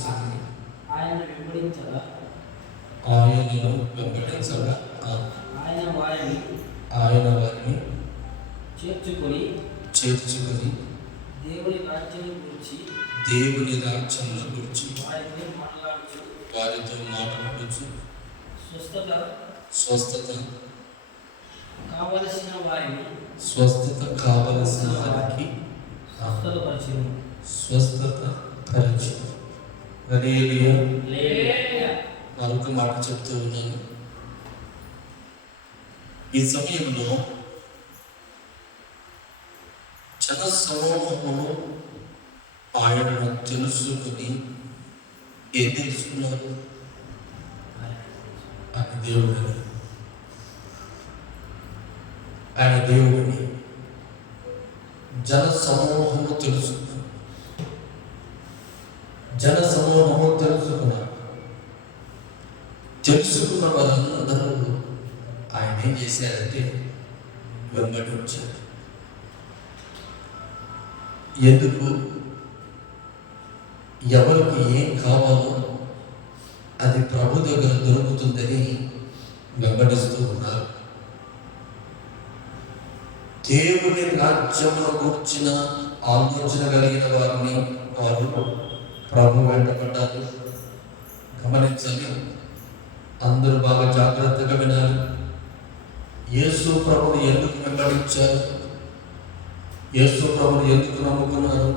పరిస్థితిని ఆయనను వెంబడించగా ఆయనను వెంబడించగా ఆయన వారిని చేర్చుకొని దేవుని రాజ్యాన్ని గురించి వారితో మాట్లాడుచు స్వస్థత కావలసిన వారికి స్వస్థత పరిచి. హల్లెలూయా. మరొక మాట చెప్తూ ఉన్నాను. ఈ సమయంలో జన సమూహము ఆయనను తెలుసుకుని ఏం తెలుసుకున్నారు? ఆయన దేవుడిని జన సమూహము తెలుసుకున్నారు. తెలుసుకున్న వారందరూ ఆయన ఏం చేశారంటే వెంబడించారు. ఎందుకు? ఎవరికి ఏం కావాలో అది ప్రభు దగ్గర దొరుకుతుందని వెంబడిస్తూ ఉన్నారు. దేవుని రాజ్యమును కూర్చిన ఆలోచన కలిగిన వారిని వారు ప్రభు వెంటపడ్డారు. గమనించాలి, అందరూ బాగా జాగ్రత్తగా వినాలి. యేసు ప్రభుని ఎందుకు వెంబడించారు? యేసు ప్రభుని ఎందుకు నమ్ముకున్నారు?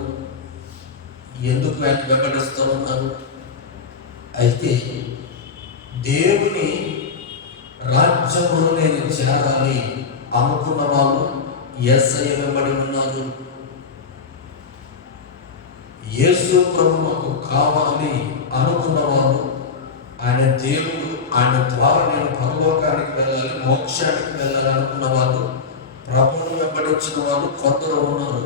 ఎందుకు ఆయన వెంబడిస్తూ ఉన్నారు? అయితే దేవుని రాజ్యములో నేను చేరాలి అనుకున్న వాళ్ళు యేసయ్య వెంబడి ఉన్నారు. యేసు ప్రభు మాకు కావాలి అనుకున్న వాళ్ళు, ఆయన దేవుడు, ఆయన ద్వారా నేను పరలోకానికి వెళ్ళాలి, మోక్షానికి వెళ్ళాలి అనుకున్న వాళ్ళు, ప్రభువును వెంబడించిన వాళ్ళు కొందరు ఉన్నారు.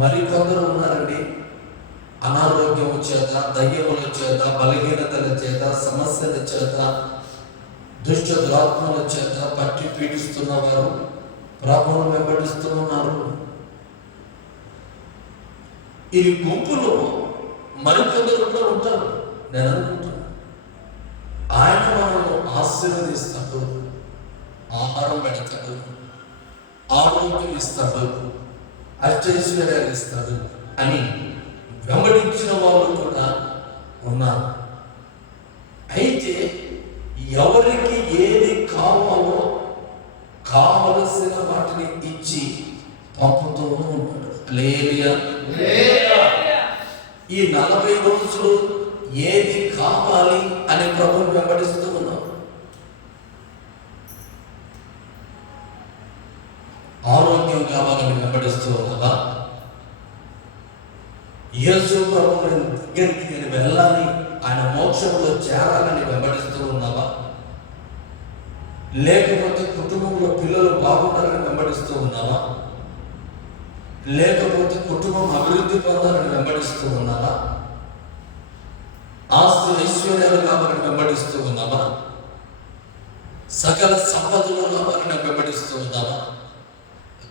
మరికొందరు ఉన్నారండి, అనారోగ్యం చేత, దయ్యముల చేత, బలహీనతల చేత, సమస్యల చేత, దుష్ట దురాత్మల చేత పట్టి పీడిస్తున్న వారు ప్రభువును వెంబడిస్తున్నారు. ఈ గుంపులో మరికొందరు ఉంటారు. నేను అనుకుంటాను, ఆయన మనల్ని ఆశీర్వదిస్తాడు, ఆహారం పెడతాడు, ఆరోగ్యం ఇస్తాడు, అష్టైశ్వర్యాలు ఇస్తాడు అని వెంబడించిన వాళ్ళు కూడా ఉన్నారు. అయితే ఎవరికి ఏది కావాలో కావలసిన వాటిని ఇచ్చి పంపుతూ ఉంటాడు. హల్లెలూయా. ఈ 40 రోజులు ఏది కావాలి అని ప్రభువుని వెంబడిస్తూ ఉన్నాం. ఆరోగ్యం కావాలని వెంబడిస్తూ ఉన్నావా? యేసు ప్రభువుని దగ్గరికి నేను వెళ్ళాలి, ఆయన మోక్షంలో చేరాలని వెంబడిస్తూ ఉన్నావా? లేకపోతే కుటుంబంలో పిల్లలు బాగుండాలని వెంబడిస్తూ ఉన్నావా? లేకపోతే కుటుంబం అభివృద్ధి పొందాలని వెంబడిస్తూ ఉన్నావా? ఆస్తి ఐశ్వర్యాలు కావాలని వెంబడిస్తూ ఉన్నావా? సకల సంపదలు కావాలని వెంబడిస్తూ ఉన్నావా?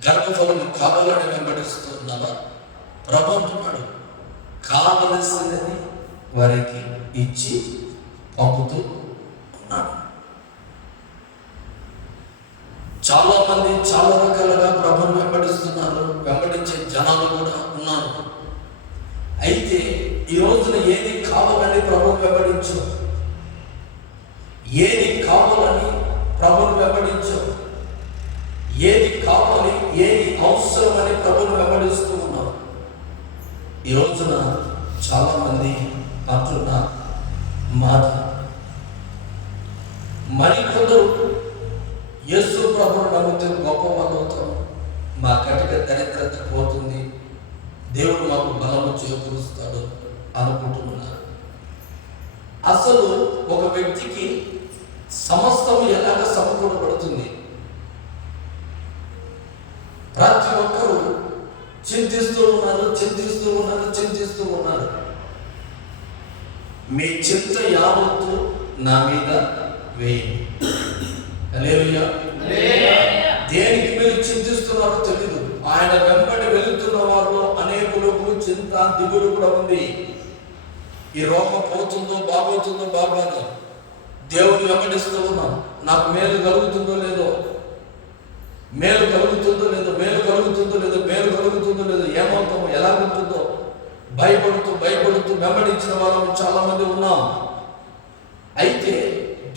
గర్భఫలం కావాలని వెంబడిస్తూ ఉన్నావా? ప్రభు అంటున్నాడు, కావలసినది వారికి ఇచ్చి పంపుతూ ఉన్నాడు. చాలా మంది చాలా రకాలుగా ప్రభువును వెంబడిస్తున్నారు, వెంబడించే జనాలు కూడా ఉన్నారు. అయితే ఈ రోజున ఏది కావాలని ప్రభువును వెంబడించు, ఏది కావాలని ప్రభువును వెంబడించు, ఏది కావాలి, ఏది అవసరమని ప్రభువును వెంబడిస్తూ ఉన్నారు. ఈ రోజున చాలా మంది అంటున్న మాట, మరికొందరు యేసు ప్రభువును నమ్మితే గొప్ప వాళ్ళు అవుతాం, మా కటిక దరిద్రత పోతుంది, దేవుడు మాకు బలము చేకూరుస్తాడు అనుకుంటున్నారు. అసలు ఒక వ్యక్తికి సమస్తము ఎలాగ సమకూడబడుతుంది? ప్రతి ఒక్కరూ చింతిస్తూ ఉన్నారు. మీ చింత యావత్తు నా మీద వేయండి. హల్లెలూయా. దేనికి మీరు చింతిస్తున్నారో తెలియదు. ఆయన వెంబడి వెళుతున్న వారిలో అనేకులకు చింత, దిగులు కూడా ఉంది. ఈ రోగం పోతుందో బాగోతుందో బాగాను దేవుని వెంబడిస్తూ ఉన్నాం. నాకు మేలు కలుగుతుందో లేదో, మేలు కలుగుతుందో లేదో, మేలు కలుగుతుందో లేదో, మేలు కలుగుతుందో లేదో, ఏమవుతామో, ఎలా ఉంటుందో భయపడుతూ వెంబడించిన వాళ్ళము చాలా మంది ఉన్నాం. అయితే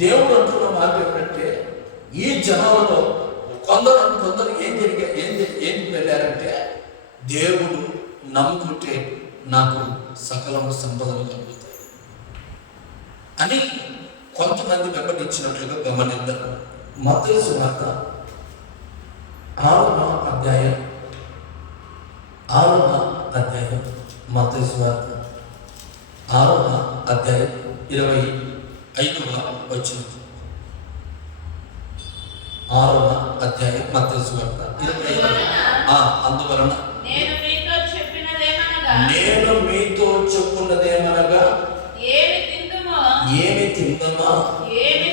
దేవుడు అంటున్న మాట ఏంటంటే, ఈ జనాలలో కొందరు ఏంటి వెళ్ళారంటే, దేవుడు నమ్ముకుంటే నాకు సకలము సంపదలు కలుగుతాయి అని కొంతమంది వెంబడించినట్లుగా గమనిద్దాం. మత్తయి సువార్త 6వ అధ్యాయం మత్తయి సువార్త 6వ అధ్యాయం 25వ వచనం. 6వ అధ్యాయం మత్తయి సువార్త 25. అందువలన నేను మీతో చెప్పున్నదేమనగా, ఏమి తిందమా, ఏమి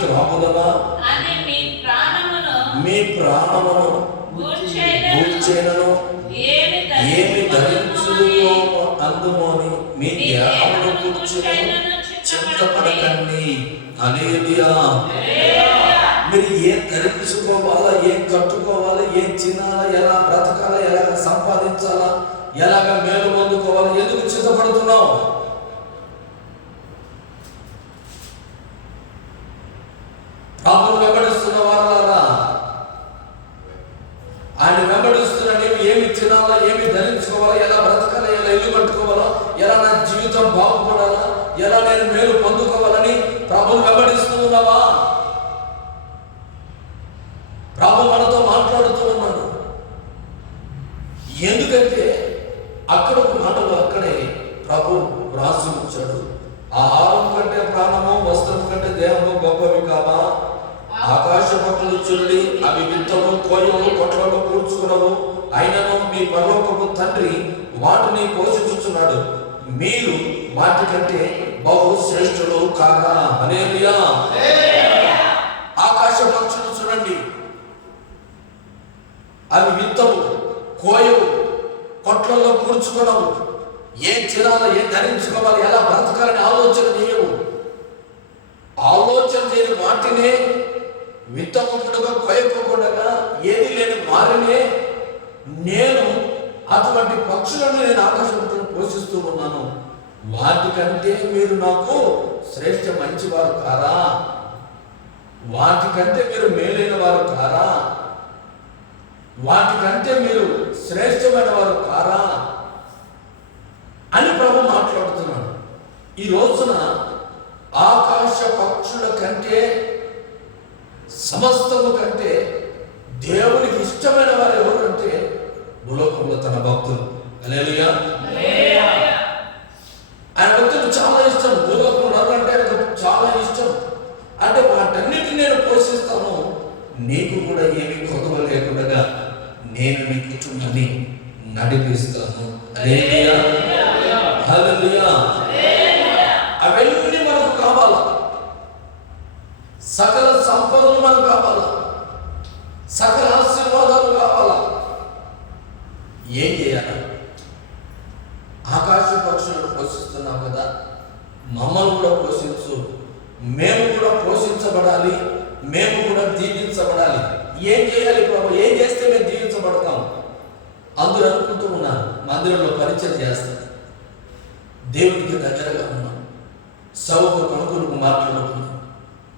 త్రాగుదమా, మీ ప్రాణమును గూర్చెనను, ఏమి ధరించుదువో అందుమోని మీ దేహమును గూర్చెనను చింతపడకండి. హల్లెలూయా. మీరు ఏం ధరించుకోవాలా, ఏం కట్టుకోవాలా, ఏం తినాలా, ఎలా బ్రతకాలా, ఎలా సంపాదించాలా, ఎలాగ మేలు పొందుకోవాలా, ఎందుకు చింతపడుతున్నావు? ప్రభువును వెంబడిస్తున్న వారలారా, ఆయన వెంబడిస్తున్న నేను ఏమి తినాలా, ఏమి ధరించుకోవాలా, ఎలా బ్రతకాలా, ఎలా ఇల్లు కట్టుకోవాలా, ఎలా నా జీవితం బాగుపడాలా, ఎలా నేను మేలు పొందుకోవాలని ప్రభువును వెంబడిస్తూ ఉన్నావా? ప్రభు మనతో మాట్లాడుతూ ఉన్నాడు. ఎందుకంటే అక్కడ ఒక మాటలు అక్కడే ప్రభు రాసి ఉంచాడు. ఆహారం కంటే ప్రాణము, వస్త్రం కంటే దేహము గొప్పవి కావా? ఆకాశ పక్షులు చూడండి, అవి విత్తము, కోయవు, కొట్లలో కూర్చుకునవు, అయినను మీ పరలోకపు తండ్రి వాటిని పోషించుచున్నాడు. మీరు వాటి కంటే బహు శ్రేష్ఠులు కాగా. హల్లెలూయా. ఆకాశ పక్షులు చూడండి, అవి విత్తవు, కోయవు, కొట్లలో కూర్చుకునవు, ఏం తినాలో, ఏం ధరించుకోవాలి, ఎలా బ్రతకాలని ఆలోచన చేయవు. ఆలోచన చేయని వాటినే విత్తకుండా, కోయకుండా, ఏది లేని వారినే నేను, అటువంటి పక్షులను నేను ఆకాశంలో పోషిస్తూ ఉన్నాను. వాటికంటే మీరు నాకు శ్రేష్ఠ మంచివారు కారా? వాటికంటే మీరు మేలైన వారు కారా? వాటికంటే మీరు శ్రేష్టమైన వారు కారా అని ప్రభు మాట్లాడుతున్నాడు. ఈ రోజున ఆకాశ పక్షుల కంటే, సమస్తము కంటే దేవునికి ఇష్టమైన వారు ఎవరు అంటే భూలోకంలో తన భక్తులు. హల్లెలూయా. ఆయన భక్తులు చాలా ఇష్టం. భూలోకంలో అంటే ఆయనకు చాలా ఇష్టం. అంటే వాటన్నిటిని నేను పోషిస్తాను, నీకు కూడా ఏమి కొదవ లేకుండా నేను నీ కుటుంబాన్ని నడిపిస్తాను. హల్లెలూయా. హల్లెలూయా. అవన్నీ మనకు కావాలా? సకల సంపదలు మనకు కావాలా? సకల ఆశీర్వాదాలు కావాలా? ఏం చేయాలి? ఆకాశ పక్షులను పోషిస్తున్నావు కదా, మమ్మల్ని కూడా పోషించు. మేము కూడా పోషించబడాలి, మేము కూడా దీవించబడాలి. ఏం చేయాలి ప్రభు? ఏం చేస్తే మేము దీవించబడతాం? అందరూ అనుకుంటూ ఉన్నారు, మందిరంలో పరిచయం చేస్తాం, దేవునికి దగ్గరగా ఉన్నాం, సౌకు కొనుక్కులకు మాట్లాడుతున్నాం,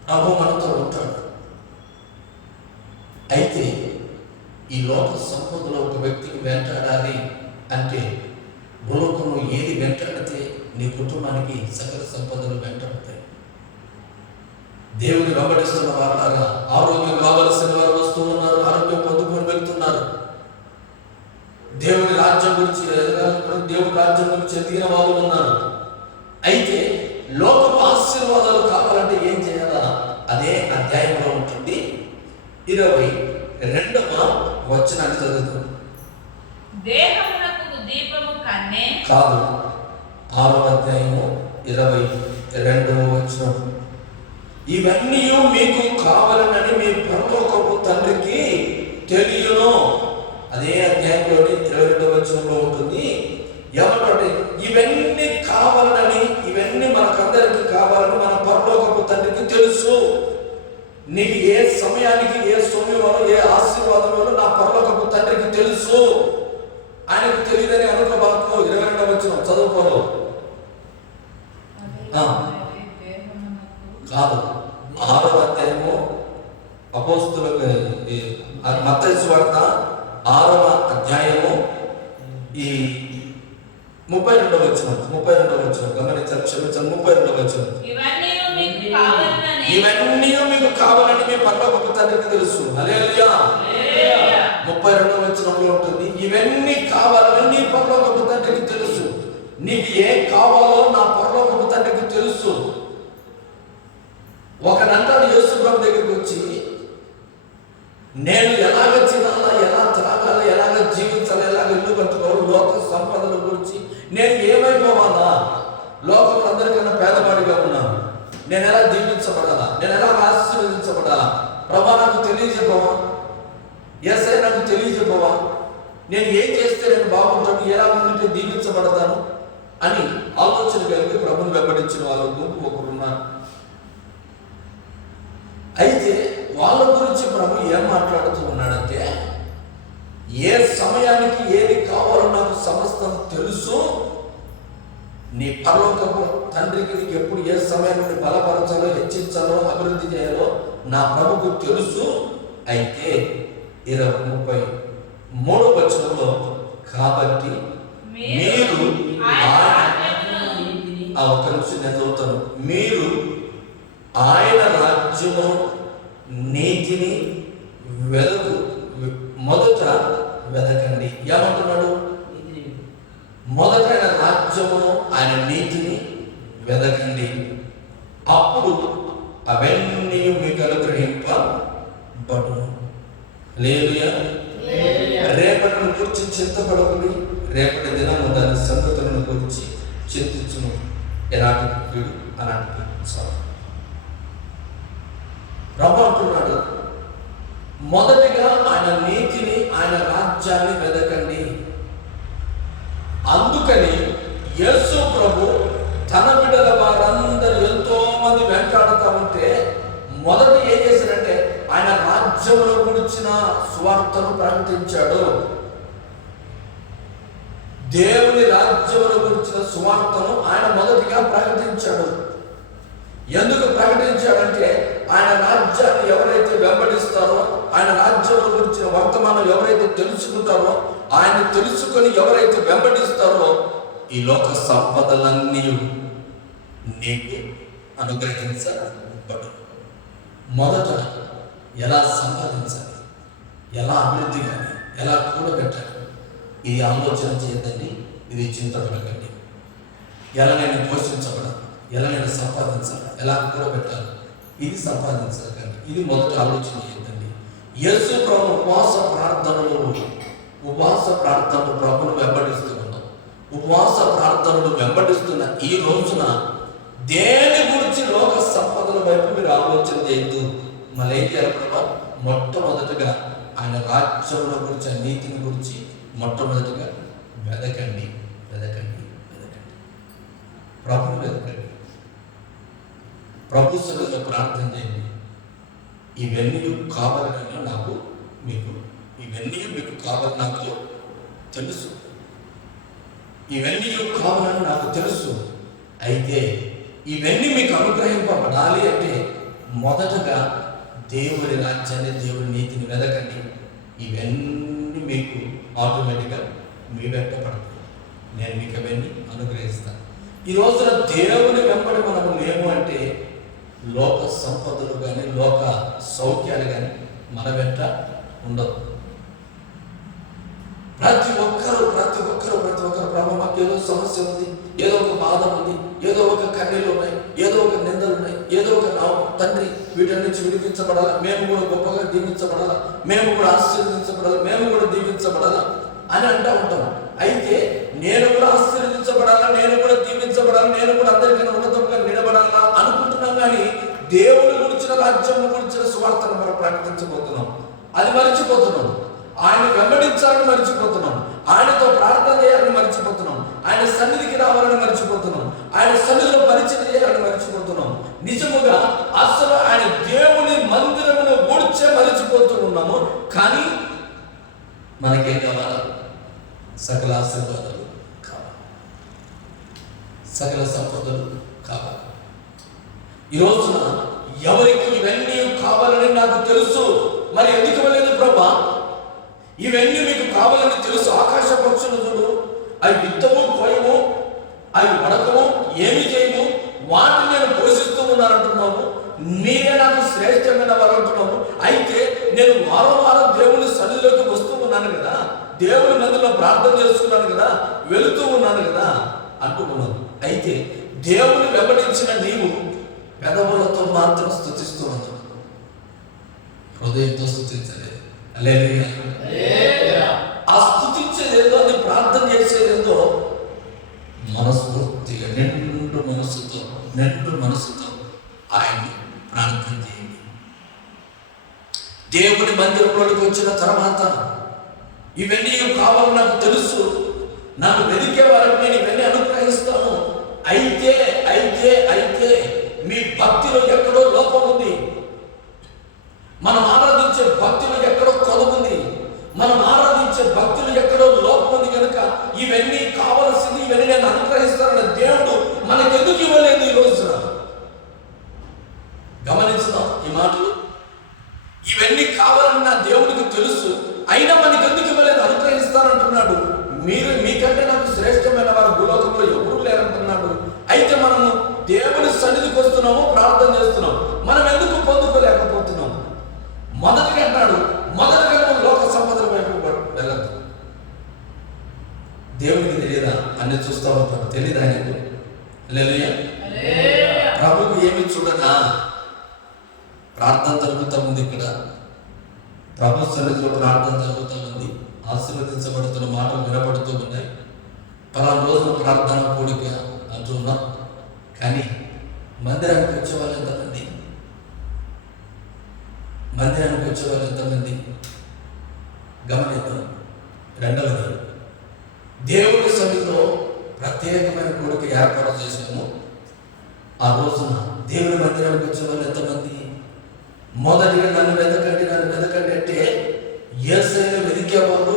ప్రభు మనతో ఉంటాడు. అయితే ఈ లోక సంపదలో ఒక వ్యక్తికి వెంటాడాలి అంటే, భూలోకంలో ఏది వెంటాడితే నీ కుటుంబానికి సకల సంపదలు వెంటాడతాయి. దేవుని వెంబడిస్తున్న వారులాగా ఆరోగ్యం కావలసిన వారు వస్తూ ఉన్నారు, ఆరోగ్యం పొందుకొని వెళ్తున్నారు. దేవుని రాజ్యం గురించి దేవుని రాజ్యం గురించి ఎదిగిన వాళ్ళు ఉన్నారు. అయితే లోకపు ఆశీర్వాదాలు కావాలంటే ఏం చేయాలా? అదే అధ్యాయంలో ఉంటుంది. 22వ వచనాన్ని చదువుతాం. దేహమునకు దీపము కన్నే కాదు, 6వ అధ్యాయము 22వ వచనం. ఇవన్నీ మీకు కావాలనని మీ పరలోకపు తండ్రికి తెలియను. అదే అధ్యాయంలోని 22వ వచనంలో ఉంటుంది. ఏమంటే ఇవన్నీ కావాలి అందరికీ కావాలని మన పరలోకపు తండ్రికి తెలుసు. నీకు ఏ సమయానికి ఏ సౌమ్యంలో ఏ ఆశీర్వాదంలో నా పరలోకపు తండ్రికి తెలుసు. ఆయనకు తెలియదని అనుకోబాకు. 22వ వచనం చదువుకోరు కాదు. 6వ అధ్యాయము అపోస్తులకు మత్తయి సువార్త 6వ అధ్యాయము ఈ 32వ వచనం గమనించాలి, క్షమించాలి. 32వ వచనం ఇవన్నీ మీకు కావాలని మీ పరలోకపు తండ్రికి తెలుసు. హల్లెలూయా. 32వ వచనంలో ఉంటుంది, ఇవన్నీ కావాలని నీ పరలోకపు తండ్రికి తెలుసు. నీకు ఏం కావాలో నా పరలోకపు తండ్రికి తెలుసు. ఒకనంటాడు యేసు ప్రభు దగ్గరికి వచ్చి, నేను ఎలాగ తినాలా, ఎలా త్రాగాలి, ఎలాగ జీవించాలి, ఎలాగ ఇల్లు కట్టుకోవాలి, లోక సంపదల గురించి నేను ఏమైపోవాలా, లోకంలో అందరికన్నా పేదవాడిగా ఉన్నాను, నేను ఎలా దీవించబడాలా, నేను ఎలా ఆశీర్వదించబడాలా, ప్రభా నాకు తెలియజెప్పవా, యేసయ్య నాకు తెలియజెప్పవా, నేను ఏం చేస్తే నేను బాగుంటాను, ఎలా ఉంటే దీవించబడతాను అని ఆలోచన కలిగి ప్రభుని వెంబడించిన వాళ్ళ గుంపు ఒకరున్నారు. అయితే వాళ్ళ గురించి ప్రభు ఏం మాట్లాడుతూ ఉన్నాడంటే, ఏ సమయానికి ఏది కావాలో నాకు సమస్తం తెలుసు. నీ పరలోకపు తండ్రికి నీకు ఎప్పుడు ఏ సమయాన్ని బలపరచాలో, హెచ్చించాలో, అభివృద్ధి చేయాలో నా ప్రభుకు తెలుసు. అయితే 33వ వచనంలో, కాబట్టి మీరు ఒక్క నిమిషం నేను చదువుతాను, మీరు ఆయన రాజ్యము నీతిని మొదట వెదకండి. ఏమంటున్నాడు? మొదట ఆయన రాజ్యమును ఆయన నీతిని వెదకండి, అప్పుడు అవన్నీ మీకు అనుగ్రహింపబడును. హల్లెలూయా. రేపటిని గురించి చింతపడకుడి, రేపటి దినము దాని సంగతులను గురించి చింతించును. ఎలాంటి కీడు అలాంటి ప్రభు అంటున్నాడు, మొదటిగా ఆయన నీతిని ఆయన రాజ్యాన్ని వెదకండి. అందుకని యేసు ప్రభు తన బిడ్డల వారందరూ ఎంతో మంది వెంటాడుతూ ఉంటే మొదట ఏం చేశాడంటే ఆయన రాజ్యములో గురించిన సువార్తను ప్రకటించాడు. దేవుని రాజ్యముల గురించిన సువార్తను ఆయన మొదటిగా ప్రకటించాడు. ఎందుకు ప్రకటించాడంటే ఆయన రాజ్యాన్ని ఎవరైతే వెంబడిస్తారో, ఆయన రాజ్యముల గురించిన వర్తమానం ఎవరైతే తెలుసుకుంటారో, ఆయన తెలుసుకొని ఎవరైతే వెంబడిస్తారో, ఈ లోక సంపదలన్నీ నీకు అనుగ్రహించబడు. మొదట ఎలా సంపాదించాలి, ఎలా అభివృద్ధి కానీ, ఎలా కూడబెట్టాలి, ఇది ఆలోచన చేయదండి, ఇది చింతపడకండి. ఎలా నేను పోషించబడాలి, ఎలా నేను సంపాదించాలి, ఎలా కూడబెట్టాలి, ఇది సంపాదించకండి, ఇది మొదట ఆలోచన చేయదండి. యేసు ప్రభు ఉపవాస ప్రార్థనలు ప్రభును వెంబడిస్తున్నాం. ఉపవాస ప్రార్థనలు వెంబడిస్తున్న ఈ రోజున దేని గురించి లోక సంపదల వైపు మీరు ఆలోచన చేయొద్దు. మలేరియా ప్రభావం మొట్టమొదటిగా ఆయన రాజ్యంలో గురించి, ఆ నీతిని గురించి మొట్టమొదటిగా వెదకండి. ప్రభుని వెదకండి, ప్రభు సన్నిధిలో ప్రార్థన చేయండి. ఇవన్నీ కావాలని నాకు ఇవన్నీ మీకు కావాలని నాకు తెలుసు, ఇవన్నీ కావాలని నాకు తెలుసు. అయితే ఇవన్నీ మీకు అనుగ్రహింపబడాలి అంటే మొదటగా దేవుని రాజ్యాన్ని, దేవుని నీతిని వెదకండి. ఇవన్నీ మీకు ఆటోమేటిక్గా మీ వెంట పడతాయి. నేను మీకు అవన్నీ అనుగ్రహిస్తాను. ఈ రోజున దేవుని వెంబడి మనము లేము అంటే లోక సంపదలు కానీ, లోక సౌఖ్యాలు కానీ మన వెంట ఉండదు. ప్రతి ఒక్కరు ప్రభు మాకు ఏదో సమస్య ఉంది, ఏదో ఒక బాధ ఉంది, ఏదో ఒక కన్నీళ్ళు ఉన్నాయి, ఏదో ఒక నిందలు ఉన్నాయి, ఏదో ఒక తండ్రి వీటి నుంచి విడిపించబడాలా, మేము కూడా గొప్పగా దీవించబడాలా, మేము కూడా ఆశీర్వదించబడాలి, మేము కూడా దీవించబడాలా అని అంటూ ఉంటాం. అయితే నేను కూడా ఆశీర్వదించబడాలా, నేను కూడా దీవించబడాలి, నేను కూడా అందరికన్నా ఉన్నతంగా నిలబడాలా అనుకుంటున్నాం. కానీ దేవుని గురించిన, రాజ్యం గురించిన సువార్తను మనం ప్రకటించబోతున్నాం, అది మర్చిపోతున్నాం. ఆయన వెంబడించాలని మర్చిపోతున్నాం, ఆయనతో ప్రార్థన చేయాలని మర్చిపోతున్నాం, ఆయన సన్నిధికి రావాలని మర్చిపోతున్నాం. మర్చిపోతున్నాం. ఆయన సన్నిధిలో పరిచయం చేయాలని మర్చిపోతున్నాం. నిజముగా అసలు ఆయన దేవుని మందిరమును ఊడ్చే మర్చిపోతూ ఉన్నాము. కానీ మనకేం కావాలా? సకల ఆశీర్వాదాలు కావాలి, సకల సంపదలు కావాలి. ఈ రోజున ఎవరికి ఇవన్నీ కావాలని నాకు తెలుసు, మరి ఎందుకు ఇవ్వలేదు ప్రభా? ఇవన్నీ మీకు కావాలని తెలుసు. ఆకాశ పక్షులు చూడు, అవి విత్తము, కోయము, అవి వడకము, ఏమి చేయము, వాటిని నేను పోషిస్తూ ఉన్నానంటున్నాము. మీరే నాకు శ్రేష్టమైన వారు అంటున్నాము. అయితే నేను వారం వారం దేవుని సన్నిధిలోకి వస్తూ ఉన్నాను కదా, దేవుని మందిలో ప్రార్థన చేస్తున్నాను కదా, వెళుతూ ఉన్నాను కదా అంటున్నాను. అయితే దేవుని వెంబడించిన నీవు పెదవులతో మాత్రం స్తుతిస్తూ ఉన్నావు, హృదయంతో స్తుతించలేదు. హల్లెలూయా. ఆ స్తుతించేదేందో, అది ప్రార్థన చేసేదేందో మనస్ఫూర్తిగా నిండు మనసుతో ఆయన ప్రార్థన చేయండి. దేవుని మందిరంలోకి వచ్చిన తర్వాత ఇవన్నీ కావాలని నాకు తెలుసు, నన్ను వెతికే వారికి నేను ఇవన్నీ అనుగ్రహిస్తాను. అయితే మీ భక్తిలో ఎక్కడో లోపం ఉంది. మనం ఆరాధించే భక్తిలో ఎక్కడో కొలువుంది. మనం ఆరాధించే భక్తులు ఎక్కడో లోపం ఉంది కనుక ఇవన్నీ కావలసింది, ఇవన్నీ నేను అనుగ్రహిస్తానన్న దేవుడు మనకెందుకు ఇవ్వలేదు ఈ రోజున? గమనించుదాం ఈ మాటలు. ఇవన్నీ కావాలని నా దేవుడికి తెలుసు, అయినా మనకెందుకు ఇవ్వలేదు? అనుగ్రహిస్తానంటున్నాడు. మీరు మీకంటే నాకు శ్రేష్టమైన వారు భూలోకంలో ఎవరు లేరంటున్నాడు. అయితే మనము దేవుని సన్నిధికి వస్తున్నాము, ప్రార్థన చేస్తున్నాం, మనం ఎందుకు పొందుకోలేకపోతున్నాం? మొదటిగా అన్నాడు, మొదటిగా లోక సంపదల వైపు వెళ్ళదు. దేవునికి తెలియదా? అన్ని చూస్తూ ఉంటాడు, తెలియదు ఆయనకు. హల్లెలూయా. ప్రభుకు ఏమి చూడనా? ప్రార్థన జరుగుతూ ఉంది, ఇక్కడ ప్రభు సన్నిధిలో ప్రార్థన జరుగుతూ ఉంది, ఆశీర్వదించబడుతున్న మాటలు వినబడుతూ ఉన్నాయి. పలానా రోజున ప్రార్థన కూడిక అంటున్నాం. కానీ మందిరానికి వచ్చేవాళ్ళు ఎంతమంది? గమనిద్దాం. రెండవది, దేవుని సన్నిధిలో ప్రత్యేకమైన కూడిక ఏర్పాటు చేసాము. ఆ రోజున దేవుని మందిరానికి వచ్చే వాళ్ళు ఎంతమంది? మొదటిగా నన్ను వెతకండి అంటే యేసయ్యను వెతికేవాళ్ళు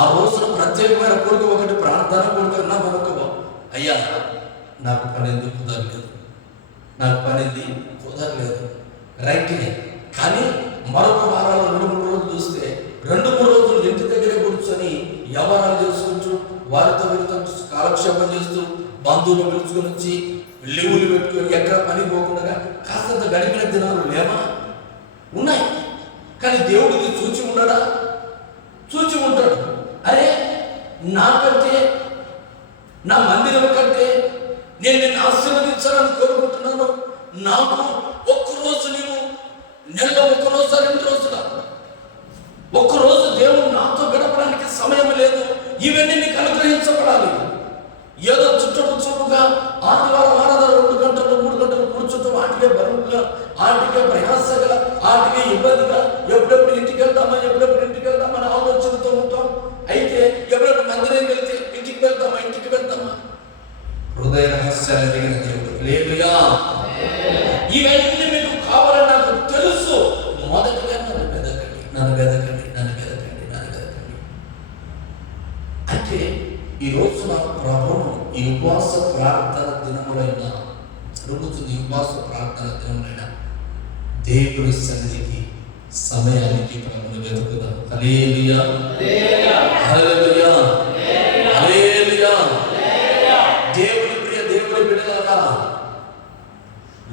ఆ రోజున ప్రత్యేకమైన కోరిక ఒకటి, ప్రార్థన కోరిక. నా మొదకబో అయ్యా నాకు పని ఎందుకు కుదరలేదు, రైట్లే. కానీ మరొక వారాలు 2-3 రోజులు చూస్తే 2-3 రోజులు ఇంటి దగ్గరే కూర్చొని వ్యవహారాలు చేసుకుంటూ, వారితో వీరితో కాలక్షేపం చేస్తూ, బంధువులు పిలుచుకొని వచ్చి లీవులు పెట్టుకొని ఎక్కడ పని పోకుండా కాస్తంత గడిపిన దినాలు లేవా? ఉన్నాయి. కానీ దేవుడికి చూచి ఉండడా? చూచి ఉంటాడు. అరే, నాకంటే, నా మందిరం కంటే నేను నిన్ను ఆశీర్వదించాలని కోరుకుంటున్నాను. నాకు ఒక్కరోజు నీవు నెలలో 1 రోజు 2 రోజుల ఒక్కరోజు దేవుడు నాతో గడపడానికి సమయం లేదు. ఇవన్నీ నీకు అనుగ్రహించబడాలి. ఏదో చుట్టుగా ఆదివారం ఆరాధన 2 గంటలు 3 గంటలు కూర్చుంటూ వాటికే బరువుగా, వాటికే ప్రయాసగా, వాటికే ఇబ్బందిగా, ఎప్పుడెప్పుడు ఇంటికి వెళ్తామని ఆలోచనతో ఉంటాం. అయితే ఎప్పుడెప్పుడు మందిరం వెళ్తే ఇంటికి వెళ్తామా? హృదయ రహస్యాలు అడిగిన దేవుడు. హల్లెలూయా. ఇవన్నీ మీకు కావాలని నాకు తెలుసు. మొదటిగా నన్ను వెదకండి. అంటే ఈ రోజున ప్రభువును ఈ ఉపవాస ప్రార్థన దినములైన జరుగుతుంది. ఉపవాస ప్రార్థన దినములైన దేవుని సన్నిధికి సమయానికి ప్రభువును వెతుకుదాం. హల్లెలూయా. హల్లెలూయా. హల్లెలూయా. దేవుని ప్రియ దేవుని బిడ్డలారా,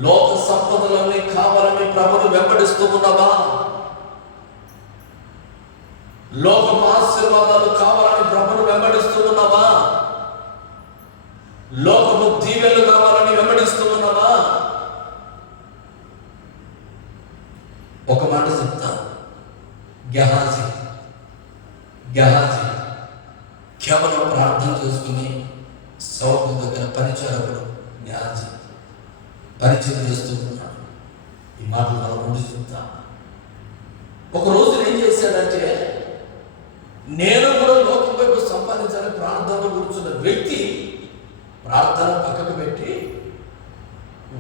లోక సంపదలన్నీ కావాలని ప్రభువును వెంబడిస్తూ ఉన్నావా? లోక ఆశీర్వాదాలు కావాలని ప్రభువును వెంబడిస్తూ ఉన్నావా? లోకము దీవెనలు కావాలని వెంబడిస్తూ ఉన్నావా? ఒక మాట చెప్తా. గెహాజీ కేవలం ప్రార్థన చేసుకుని సౌకు దగ్గర పరిచారకుడు గెహాజీ పరిచయం చేస్తూ ఉన్నాడు. ఈ మాటలు మనం ముందు చెప్తా. ఒక రోజు ఏం చేశాడంటే, నేను కూడా లోకం వైపు సంపాదించాలని ప్రార్థనలో కూర్చున్న వ్యక్తి ప్రార్థన పక్కకు పెట్టి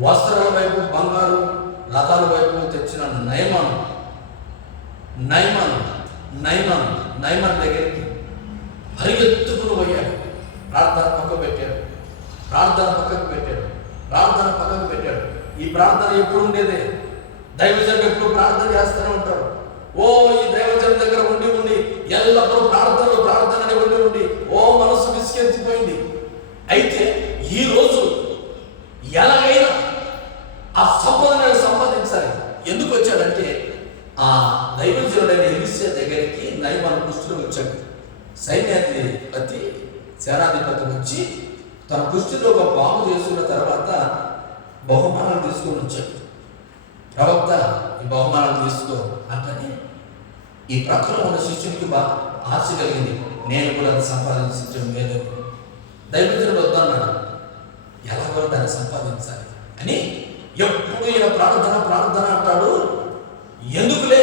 వస్త్రాల వైపు, బంగారు రథాల వైపు తెచ్చిన నయమాన్ దగ్గరికి పరిగెత్తుకుని పోయాడు. ప్రార్థన పక్కకు పెట్టాడు. ఈ ప్రార్థన ఎప్పుడు ఉండేదే. దైవజనుడు ఎప్పుడు ప్రార్థన చేస్తూనే ఉంటాడు. ఈ దైవజనుడి దగ్గర ఉండి ఎల్లప్పుడూ ప్రార్థనని ఉండి మనసు విసిగెత్తిపోయింది. అయితే ఈ రోజు ఎలాగైనా ఆ సంపదను సంపాదించాలి. ఎందుకు వచ్చాడంటే ఆ దైవజనుడైన ఎలీషా దగ్గరికి నయమాను కుష్ఠుడు వచ్చాడు. సైన్యాధిపతి, సేనాధిపతి వచ్చి తన కుష్ఠులో ఒక బాగు చేసుకున్న తర్వాత బహుమానాలు తీసుకొని వచ్చాడు. ప్రవక్త, ఈ బహుమానాలు తీసుకో అంటే ఈ ప్రక్కన ఉన్న శిష్యునికి బాగా ఆశ కలిగింది. నేను కూడా అది సంపాదించడం లేదు. దైవజనుడు వద్దన్నాడు. ఎలాగో దాన్ని సంపాదించాలి అని ఎప్పుడు ఈయన ప్రార్థన అంటాడు. ఎందుకులే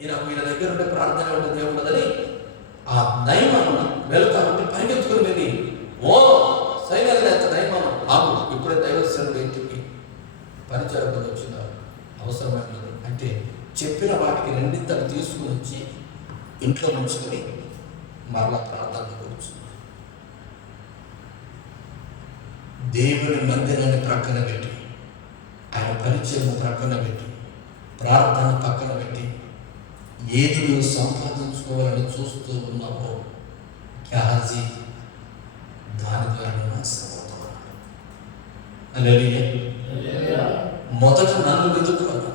ఈయన దగ్గర ఉండే ప్రార్థన ఉంటుంది ఏముండదని ఆ నయమాను వెళ్తామంటే పరిగెత్తుకుని వెళ్ళి సైన్యాధినేత నయమాను ఆగు, ఇప్పుడే దైవజనుడు ఇంటికి పరిచారకులు వచ్చినారు, అవసరమైనది అంటే చెప్పిన వాటికి రెండింతలు తీసుకుని వచ్చి ఇంట్లో ఉంచుకొని మరలా ప్రార్థన కూర్చున్నారు. దేవుని మందిరాన్ని ప్రక్కన పెట్టి, ఆయన పరిచయం ప్రక్కన పెట్టి, ప్రార్థన పక్కన పెట్టి, ఏది నువ్వు సంపాదించుకోవాలని చూస్తూ ఉన్నావో గెహాజీ దాని ద్వారా నాశనమవుతున్నాడు. హల్లెలూయా. మొదట నన్ను వెతుకున్నాను.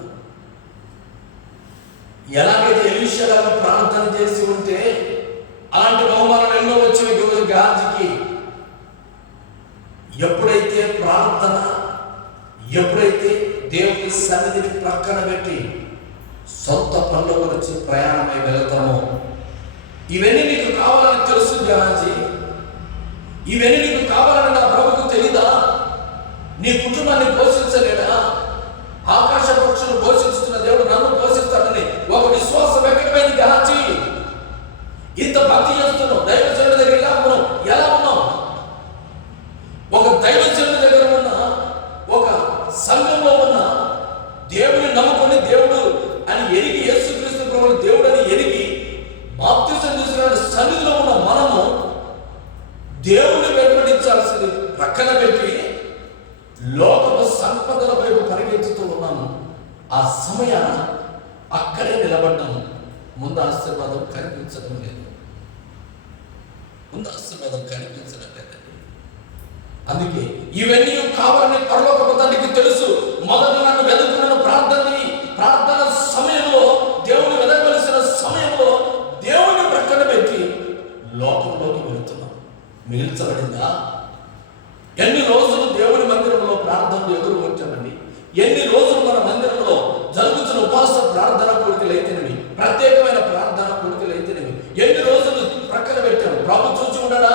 ఎలాగైతే ఎలీషాగా ప్రార్థన చేసి ఉంటే అలాంటి బహుమానాలు ఎన్నో వచ్చేవి గెహాజీకి. ఎప్పుడైతే దేవుని సన్నిధిని ప్రక్కన పెట్టి సొంత పనుల గురించి ప్రయాణమై వెళ్తామో, ఇవన్నీ నీకు కావాలని తెలుసు గెహాజీ, ఇవన్నీ నీకు కావాలని నా ప్రభుకు తెలీదా? నీ కుటుంబాన్ని పోషించలేదా? ఆకాశ పక్షులు పోషిస్తున్న దేవుడు నన్ను పోషిస్తాడని ఒక విశ్వాసం ఎక్కడైంది గెహాజీ. ఇంత భక్తి చేస్తున్నావు, దైవజనుడి దగ్గర ఎలా ఉన్నావు? ఒక దైవజనుడి దగ్గర ఉన్న, ఒక సంఘంలో ఉన్న దేవుని నమ్ముకొని దేవుడు అని ఎరిగి, యేసుక్రీస్తు ప్రభువు దేవుడు అని ఎరిగి బాప్తిసం తీసుకున్న సన్నిధిలో ఉన్న మనము దేవుని వెంబడించాల్సింది ప్రక్కన పెట్టి లోకపు సంపదల వైపు పరిగెత్తుతూ ఉన్నాము. ఆ సమయాన అక్కడే నిలబడ్డాము. ముందు ఆశీర్వాదం కనిపించడం లేదు. అందుకే ఇవన్నీ కావాలని పరలోకపు తండ్రికి తెలుసు. మొదట నన్ను వెతుకున్న ప్రార్థన సమయంలో, దేవుని వెతకవలసిన సమయంలో దేవుని ప్రక్కన పెట్టి లోకంలోకి వెళుతున్నాం. మిగిల్చబడిందా? ఎన్ని రోజులు దేవుని మందిరంలో ప్రార్థనలు ఎదురు వచ్చామండి. ఎన్ని రోజులు మన మందిరంలో జరుగుతున్న ఉపవాస ప్రార్థన కోరికలు అయితేనేవి, ప్రత్యేకమైన ప్రార్థన కోరికలు అయితేనేవి ఎన్ని రోజులు ప్రక్కన పెట్టాము. ప్రభు చూచి ఉండడా?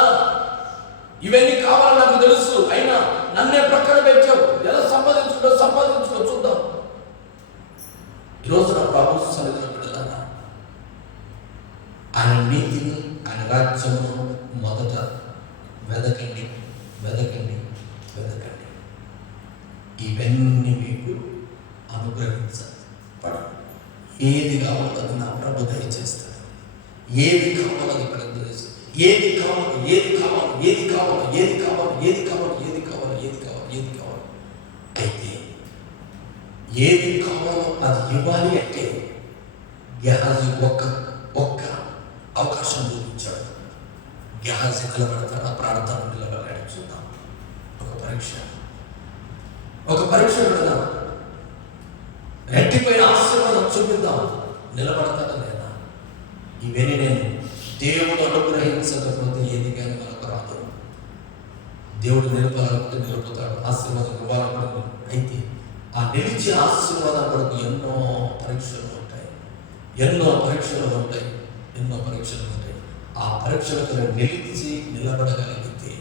ఇవన్నీ కావాలని నాకు తెలుసు, అయినా నన్నే ప్రక్కన పెట్టావు. ఎలా సంపాదించుకో చూద్దాం. ఈరోజు నా ప్రభు సన్నిధిలో పెడతారా? ఆయన నీతిని, ఆయన రాజ్యమును మొదట వెదకండి. ఇవన్నీ మీకు అనుగ్రహించబడదు. ఏది కావాలో అది నా ప్రభు దయచేస్తాడు. ఏది కావాలో అది ప్రదర్శిస్తాడు. ఏది కావాలో అయితే ఏది కావాలో అది ఇవ్వాలి అంటే గెహాజీ ఒక్క అవకాశం చూపించాడు. గెహాజీ నిలబడతాడు, ప్రార్థన నిలబడ్డాడు. చూద్దాం, ఒక పరీక్ష పెడదాం, రెట్టిపోయిన ఆశీర్వాదం చూపిద్దాం. నిలబడతాడా లేదా? ఇవన్నీ నేను దేవుడు అనుగ్రహించకపోతే ఏది కానీ మనకు రాదు. దేవుడు నిలపాలనుకుంటే నిలుపుతాడు, ఆశీర్వాదం ఇవ్వాలనుకుంటే. అయితే ఆ నిలిచే ఆశీర్వాదం కొరకు ఎన్నో పరీక్షలు ఉంటాయి. ఆ పరీక్షలకు నిలిచి నిలబడగలిగితే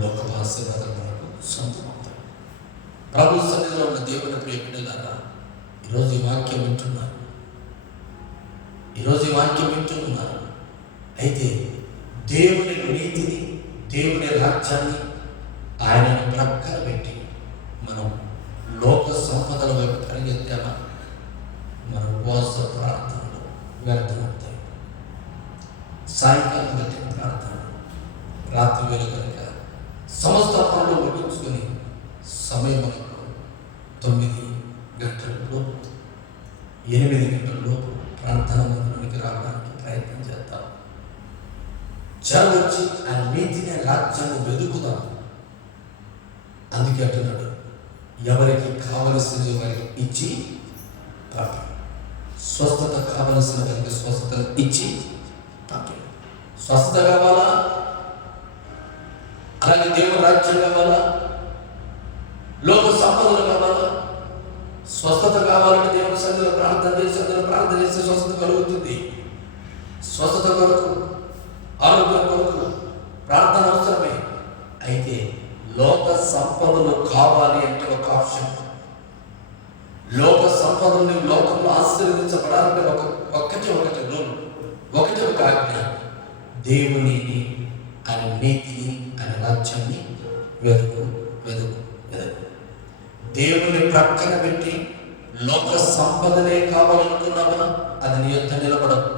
లోక ఆశీర్వాదం మనకు సొంతమవుతాయి. ప్రభు సన్నిధిలో ఉన్న దేవుని ప్రియ బిడ్డలారా, ఈరోజు ఈ వాక్యం వింటున్నారు. అయితే దేవుని నీతిని, దేవుని రాజ్యాన్ని ఆయనను ప్రక్కన పెట్టి మనం లోక సంపదల వైపు పరిగెత్తామా, మన ఉపవాస ప్రార్థనలు వ్యర్థమవుతాయి. సాయంకాలం పెట్టిన ప్రార్థన, రాత్రి వేళ కనుక సమస్త పనులు ముగించుకొని సమయం 9 గంటల లోపు 8 గంటల లోపు ప్రార్థన మందిరానికి రావడానికి ప్రయత్నం చేద్దాం. వచ్చి ఆ నీతిని రాజ్యాన్ని వెతుకుదాం. అందుకే అంటున్నాడు, ఎవరికి కావలసింది వారికి ఇచ్చి పంపి, స్వస్థత కావలసిన వారికి స్వస్థత ఇచ్చి పంపి. స్వస్థత కావాలా, అలాగే దేవుని రాజ్యం కావాలా, లోక సంపదలు కావాలా. స్వస్థత కావాలంటే దేవుని సన్నిధిలో ప్రార్థన చేస్తే స్వస్థత కలుగుతుంది. స్వస్థత కొరకు, ఆరోగ్యం కొరకు ప్రార్థన అవసరమే. అయితే లోక సంపదలు కావాలి అంటే ఒక ఆప్షన్. లోక సంపదల్ని లోకంలో ఆశీర్వదించబడాలంటే ఒకటి రూల్, ఒక ఆజ్ఞ. దేవునిని, ఆయన నీతిని, ఆయన రాజ్యాన్ని వెతుకు. దేవుని ప్రక్కన పెట్టి లోక సంపదనే కావాలనుకున్నావా, అది నీ యొక్క నిలబడదు.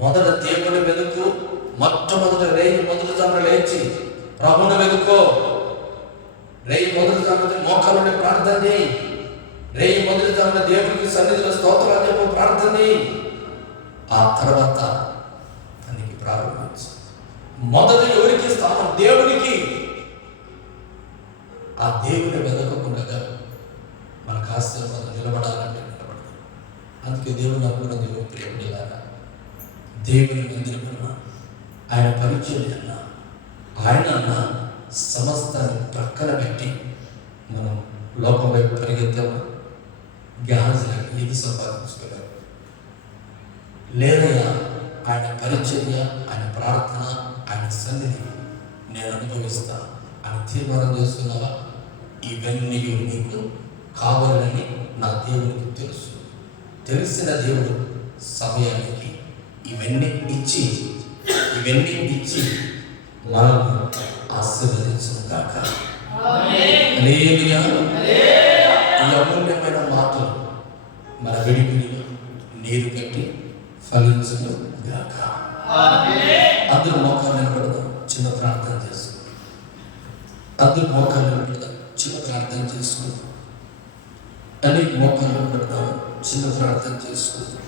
మొదట దేవుని వెతుకు. మొట్టమొదట మొదటి జామున లేచి ప్రభువుని వెతుకో. మొదటి జామున మోకాళ్ళని ప్రార్థన చేయి. మొదటి జామున దేవునికి సన్నిధిలో స్తోత్రాలు చెప్పు, ప్రార్థన చేయి. ఆ తర్వాత తనకి ప్రారంభించు. మొదట ఎవరికి స్థానం? దేవునికి. ఆ దేవుని వెతకకుండా మనకు ఆశీర్వాదం నిలబడాలంటే నిలబడదు. అందుకే దేవుని అప్పుడు దేవుని ప్రేమిలాగా దేవుని మందిరమన్నా, ఆయన పరిచయం ఆయన సమస్తాన్ని ప్రక్కన పెట్టి మనం లోకం వైపు పరిగెత్తాము. గ్యాహజీలకు ఏది సంపాదించుకోలేము. లేదా ఆయన పరిచర్య, ఆయన ప్రార్థన, ఆయన సన్నిధి నేను అనుభవిస్తాను అని తీర్మానం చేసుకున్నావా? ఇవన్నీ నీకు కావాలని నా దేవునికి తెలుసు. తెలిసిన దేవుడు సమయానికి ఇవన్నీ ఇచ్చి మనల్ని ఆశీర్వదించును గాక. హల్లెలూయా. ఈ అమూల్యమైన మాటలు మన విడిపిడిలో నీరు కట్టి ఫలించును గాక. అందరూ మోకాళ్ళు నిలబడదాం, చిన్న ప్రార్థన చేసుకుందాం. అందరూ మోకాళ్ళు నిలబడదాం, చిన్న ప్రార్థన చేసుకుందాం. అనేక మోకాళ్ళు నిలబడదాం, చిన్న ప్రార్థన చేసుకుందాం.